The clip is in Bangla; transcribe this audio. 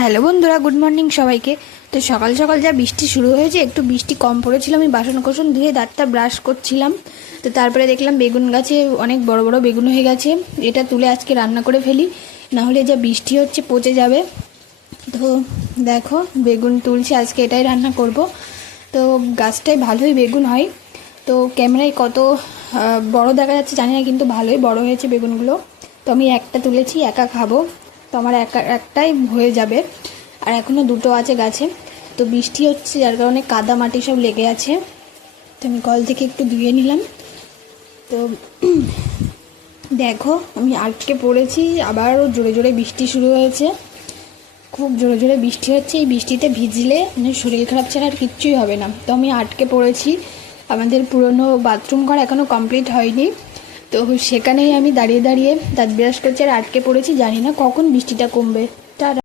হ্যালো বন্ধুরা, গুড মর্নিং সবাইকে। তো সকাল সকাল যা বৃষ্টি শুরু হয়েছে, একটু বৃষ্টি কম পড়েছিল, আমি বাসন কোসন ধুয়ে দাঁতটা ব্রাশ করছিলাম। তো তারপরে দেখলাম বেগুন গাছে অনেক বড় বড় বেগুন হয়ে গেছে। এটা তুলে আজকে রান্না করে ফেলি, নাহলে যা বৃষ্টি হচ্ছে পচে যাবে। তো দেখো বেগুন তুলছি, আজকে এটাই রান্না করব। তো গাছটায় ভালোই বেগুন হয়। তো ক্যামেরায় কত বড় দেখা যাচ্ছে জানি না, কিন্তু ভালোই বড় হয়েছে বেগুনগুলো। তো আমি একটা তুলেছি, একা খাবো, তো আমার একটাই হয়ে যাবে। আর এখনও দুটো আছে গাছে। তো বৃষ্টি হচ্ছে যার কারণে কাদা মাটি সব লেগে আছে। তো আমি কল থেকে একটু ধুয়ে নিলাম। তো দেখো আমি আটকে পড়েছি, আবারও জোরে জোরে বৃষ্টি শুরু হয়েছে। খুব জোরে জোরে বৃষ্টি হচ্ছে, এই বৃষ্টিতে ভিজলে মানে শরীর খারাপ ছাড়া আর কিচ্ছুই হবে না। তো আমি আটকে পড়েছি, আমাদের পুরনো বাথরুম ঘর এখনও কমপ্লিট হয়নি। তো সেখানেই আমি দাঁড়িয়ে দাঁড়িয়ে দাঁত ব্রাশ করছি আর আটকে পড়েছি, জানি না কখন বৃষ্টিটা কমবে।